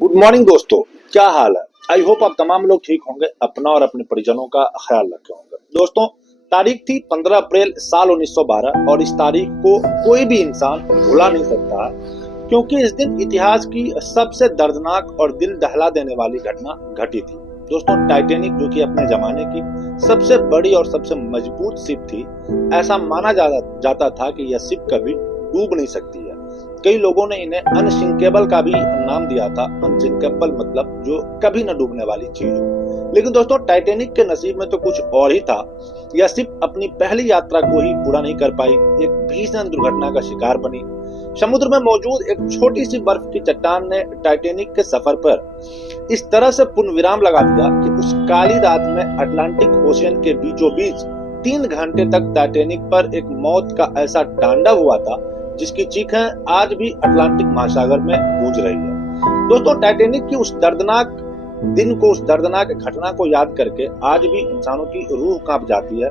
Good morning दोस्तों, क्या हाल है। आई होप आप तमाम लोग ठीक होंगे, अपना और अपने परिजनों का ख्याल रखे होंगे। दोस्तों, तारीख थी 15 अप्रैल साल 1912 और इस तारीख को कोई भी इंसान भुला नहीं सकता क्योंकि इस दिन इतिहास की सबसे दर्दनाक और दिल दहला देने वाली घटना घटी थी। दोस्तों, टाइटैनिक जो कि अपने जमाने की सबसे बड़ी और सबसे मजबूत शिप थी, ऐसा माना जाता था कि यह शिप कभी डूब नहीं सकती है। कई लोगों ने इन्हें अनसिंकेबल का भी नाम दिया था। अनसिंकेबल मतलब जो कभी न डूबने वाली चीज हो। लेकिन दोस्तों, टाइटैनिक के नसीब में तो कुछ और ही था। यह शिप अपनी पहली यात्रा को ही पूरा नहीं कर पाई, एक भीषण दुर्घटना का शिकार बनी। समुद्र में मौजूद एक छोटी सी बर्फ की चट्टान ने टाइटैनिक के सफर पर इस तरह से पूर्ण विराम लगा दिया कि उस काली रात में अटलांटिक ओशियन के बीचों बीच 3 घंटे तक टाइटैनिक पर एक मौत का ऐसा तांडव हुआ था जिसकी चीखें आज भी अटलांटिक महासागर में गूंज रही है। दोस्तों, टाइटैनिक की उस दर्दनाक दिन को, उस दर्दनाक घटना को याद करके आज भी इंसानों की रूह कांप जाती है।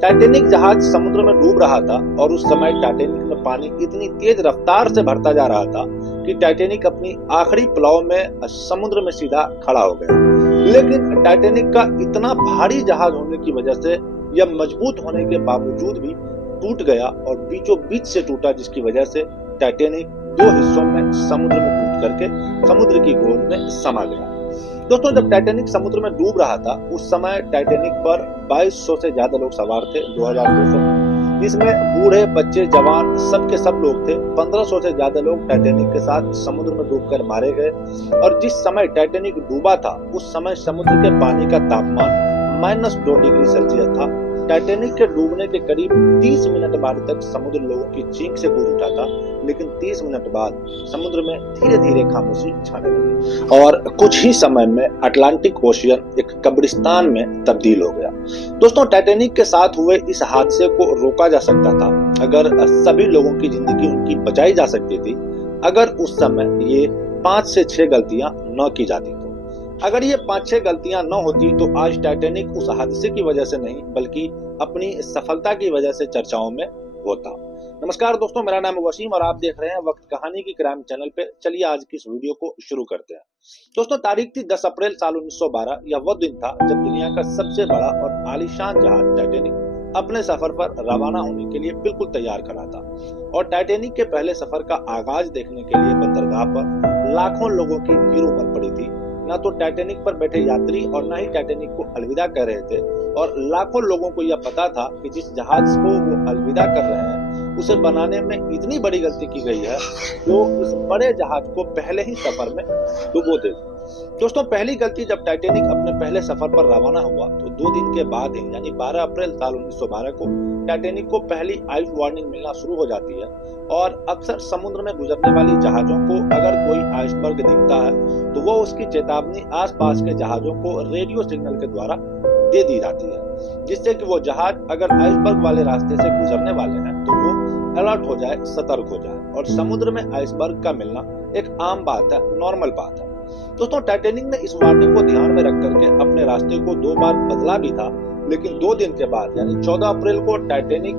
टाइटैनिक जहाज समुद्र में डूब रहा था और उस समय टाइटैनिक में पानी इतनी तेज रफ्तार से भरता जा रहा था कि टाइटैनिक अपनी आखिरी पड़ाव में समुद्र में सीधा खड़ा हो गया। लेकिन टाइटैनिक का इतना भारी जहाज होने की वजह से या मजबूत होने के बावजूद भी टूट गया और बीचों बीच से टूटा, जिसकी वजह से टाइटैनिक 2 हिस्सों में समुद्र में टूट करके समुद्र की गोद में समा गया। दोस्तों, जब टाइटैनिक समुद्र में डूब रहा था उस समय टाइटैनिक पर 2200 से ज्यादा लोग सवार थे, 2200, जिसमें बूढ़े, बच्चे, जवान सबके सब लोग थे। 1500 से ज्यादा लोग टाइटैनिक के साथ समुद्र में डूबकर मारे गए। और जिस समय टाइटैनिक डूबा था उस समय समुद्र के पानी का तापमान -2 डिग्री सेल्सियस था। टाइटैनिक के डूबने के करीब 30 मिनट बाद तक समुद्र लोगों की चीख से गूंज उठा था, लेकिन 30 मिनट बाद समुद्र में धीरे धीरे खामोशी छाने लगी और कुछ ही समय में अटलांटिक ओशियन एक कब्रिस्तान में तब्दील हो गया। दोस्तों, टाइटैनिक के साथ हुए इस हादसे को रोका जा सकता था अगर सभी लोगों की जिंदगी उनकी बचाई जा सकती थी, अगर उस समय ये 5 से 6 गलतियां न की जाती। अगर ये 5-6 गलतियां न होती तो आज टाइटैनिक उस हादसे की वजह से नहीं बल्कि अपनी सफलता की वजह से चर्चाओं में होता। नमस्कार दोस्तों, मेरा नाम है वसीम और आप देख रहे हैं वक्त कहानी की क्राइम चैनल पे। चलिए आज की इस वीडियो को शुरू करते हैं। दोस्तों, तारीख थी 10 अप्रैल साल 1912। यह वो दिन था जब दुनिया का सबसे बड़ा और आलीशान जहाज टाइटैनिक अपने सफर पर रवाना होने के लिए बिल्कुल तैयार खड़ा था। और टाइटैनिक के पहले सफर का आगाज देखने के लिए बंदरगाह पर लाखों लोगों की भीड़ उमड़ पड़ी थी। ना तो टाइटैनिक पर बैठे यात्री और ना ही टाइटैनिक को अलविदा कह रहे थे। और लाखों लोगों को यह पता था कि जिस जहाज को वो अलविदा कर रहे हैं उसे बनाने में इतनी बड़ी गलती की गई है जो इस बड़े जहाज को पहले ही सफर में डुबो देगी। दोस्तों, पहली गलती, जब टाइटैनिक अपने पहले सफर पर रवाना हुआ तो 2 दिन के बाद ही यानी 12 अप्रैल साल 1912 को टाइटैनिक को पहली आइस वार्निंग मिलना शुरू हो जाती है। और अक्सर समुद्र में गुजरने वाली जहाजों को अगर कोई आइसबर्ग दिखता है तो वो उसकी चेतावनी आसपास के जहाजों को रेडियो सिग्नल के द्वारा दे दी जाती है, जिससे कि वो जहाज अगर आइसबर्ग वाले रास्ते से गुजरने वाले हैं तो वो अलर्ट हो जाए, सतर्क हो जाए। और समुद्र में आइसबर्ग का मिलना एक आम बात है, नॉर्मल बात है। दोस्तों, टाइटैनिक ने इस वार्निंग को ध्यान में रख करके अपने रास्ते को 2 बार बदला भी था, लेकिन 2 दिन के बाद यानी 14 अप्रैल को टाइटैनिक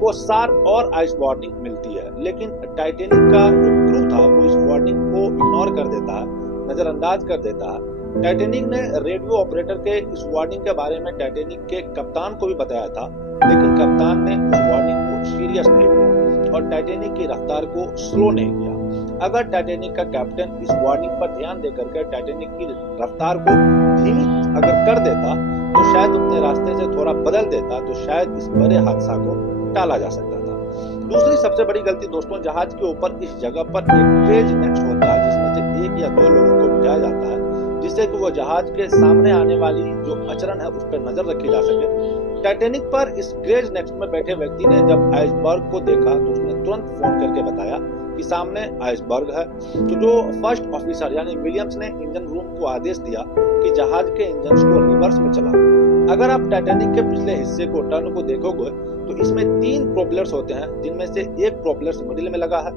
को 7 और आइस वार्निंग मिलती है। लेकिन टाइटैनिक का जो क्रू था वो इस वार्निंग को इग्नोर कर देता है, नजरअंदाज कर देता है। टाइटैनिक ने रेडियो ऑपरेटर के इस वार्निंग के बारे में टाइटैनिक के कप्तान को भी बताया था, लेकिन कप्तान ने उस वार्निंग को सीरियस नहीं लिया और टाइटैनिक की रफ्तार को स्लो नहीं किया। अगर टाइटैनिक का कैप्टन इस वार्निंग पर ध्यान देकर के टाइटैनिक की रफ्तार को धीमी अगर कर देता तो शायद अपने रास्ते से थोड़ा बदल देता तो शायद इस बड़े हादसा को टाला जा सकता था। दूसरी सबसे बड़ी गलती दोस्तों, जहाज के ऊपर इस जगह पर एक क्रेज नेक्स्ट होता है जिसमें से 1 या 2 लोगों को बिठाया जाता है, जिससे कि वो जहाज के सामने आने वाली जो अचरन है उस पर नजर रखी जा सके। टाइटैनिक पर इस क्रेज नेक्स्ट में बैठे व्यक्ति ने जब आइसबर्ग को देखा तो उसने तुरंत फोन करके बताया कि सामने आइसबर्ग है। तो जो फर्स्ट ऑफिसर यानी विलियम्स ने इंजन रूम को आदेश दिया कि जहाज के इंजन को रिवर्स में चलाओ। अगर आप टाइटैनिक के पिछले हिस्से को, टर्न को देखोगे तो इसमें 3 प्रोपेलर्स होते हैं, जिनमें से एक प्रोपेलर मिडिल में लगा है।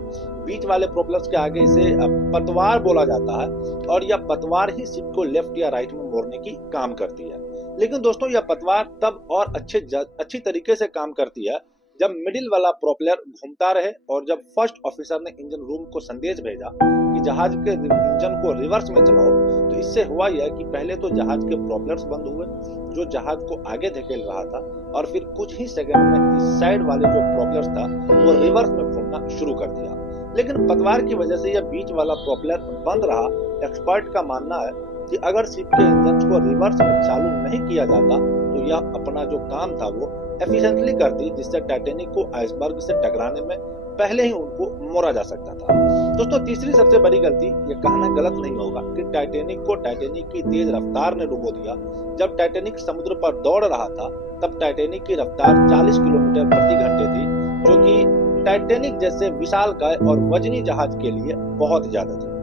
बीच वाले प्रोपेलर्स के आगे इसे पतवार बोला जाता है और यह पतवार ही शिप को लेफ्ट या राइट में मोड़ने की काम करती है। लेकिन दोस्तों, यह पतवार तब और अच्छी तरीके से काम करती है जब मिडिल वाला प्रोपेलर घूमता रहे और जब फर्स्ट ऑफिसर ने इंजन रूम को संदेश भेजा कि जहाज के इंजन को रिवर्स में चलाओ तो इससे हुआ यह कि पहले तो जहाज के प्रोपेलर्स बंद हुए जो जहाज को आगे धकेल रहा था, और फिर कुछ ही सेकंड में इस साइड वाले जो प्रोपेलर्स था वो रिवर्स में घूमना शुरू कर दिया। लेकिन पतवार की वजह से यह बीच वाला प्रोपेलर बंद रहा। एक्सपर्ट का मानना है कि अगर शिप के इंजन को रिवर्स में चालू नहीं किया जाता तो यह अपना जो काम था वो एफिशिएंटली करती, जिससे टाइटैनिक को आइसबर्ग से टकराने में पहले ही उनको मोड़ा जा सकता था। दोस्तों, तीसरी सबसे बड़ी गलती ये कहना गलत नहीं होगा कि टाइटैनिक की तेज रफ्तार ने डुबो दिया। जब टाइटैनिक समुद्र पर दौड़ रहा था तब टाइटैनिक की रफ्तार 40 किलोमीटर प्रति घंटे थी, जो कि टाइटैनिक जैसे विशालकाय और वजनी जहाज के लिए बहुत ज्यादा थी।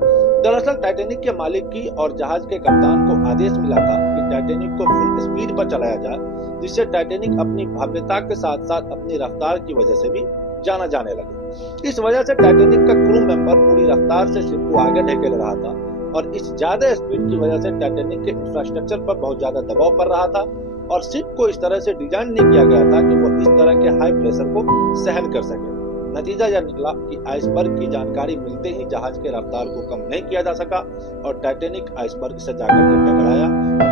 दरअसल टाइटैनिक के मालिक की और जहाज के कप्तान को आदेश मिला था कि टाइटैनिक को फुल स्पीड पर चलाया जाए, जिससे टाइटैनिक अपनी भव्यता के साथ साथ अपनी रफ्तार की वजह से भी जाना जाने लगे। इस वजह से टाइटैनिक का क्रू मेंबर पूरी रफ्तार से शिप को आगे ढकेल रहा था, और इस ज्यादा स्पीड की वजह से टाइटैनिक के इंफ्रास्ट्रक्चर पर बहुत ज्यादा दबाव पड़ रहा था, और शिप को इस तरह से डिजाइन नहीं किया गया था कि वो इस तरह के हाई प्रेशर को सहन कर सके। नतीजा यह निकला कि आइसबर्ग की जानकारी मिलते ही जहाज के रफ्तार को कम नहीं किया जा सका और टाइटैनिक आइसबर्ग से जाकर के टकराया।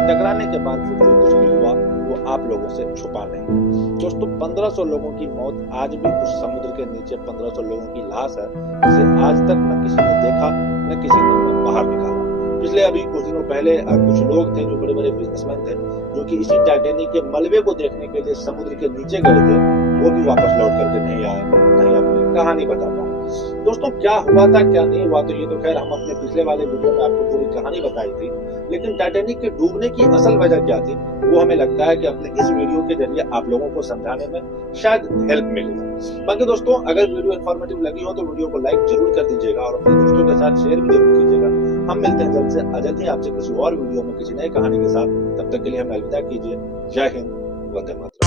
टकराने के बाद फिर जो कुछ भी हुआ वो आप लोगों से छुपा नहीं। दोस्तों, 1500 लोगों की मौत आज भी उस समुद्र के नीचे 1500 लोगों की लाश है, जिसे आज तक न किसी ने देखा न किसी ने बाहर निकाला। पिछले अभी कुछ दिनों पहले कुछ लोग थे जो बड़े बड़े बिजनेसमैन थे, जो कि इसी टाइटैनिक के मलबे को देखने के लिए समुद्र के नीचे गए थे, वो भी वापस लौट करके नहीं आए, नहीं अपनी कहानी बता पाए। दोस्तों, क्या हुआ था क्या नहीं हुआ तो ये तो खैर हम अपने पिछले वाले वीडियो में आपको पूरी कहानी बताई थी, लेकिन टाइटैनिक के डूबने की असल वजह क्या थी वो हमें लगता है कि अपने इस वीडियो के जरिए आप लोगों को समझाने में शायद हेल्प मिलेगी। बाकी दोस्तों, अगर वीडियो इन्फॉर्मेटिव लगी हो तो वीडियो को लाइक जरूर कर दीजिएगा और अपने दोस्तों के साथ शेयर भी जरूर कीजिएगा। हम मिलते हैं जल्द ही आपसे किसी और वीडियो में किसी नई कहानी के साथ। तब तक के लिए हमें अलविदा कीजिए। जय हिंद, वंदे मातरम।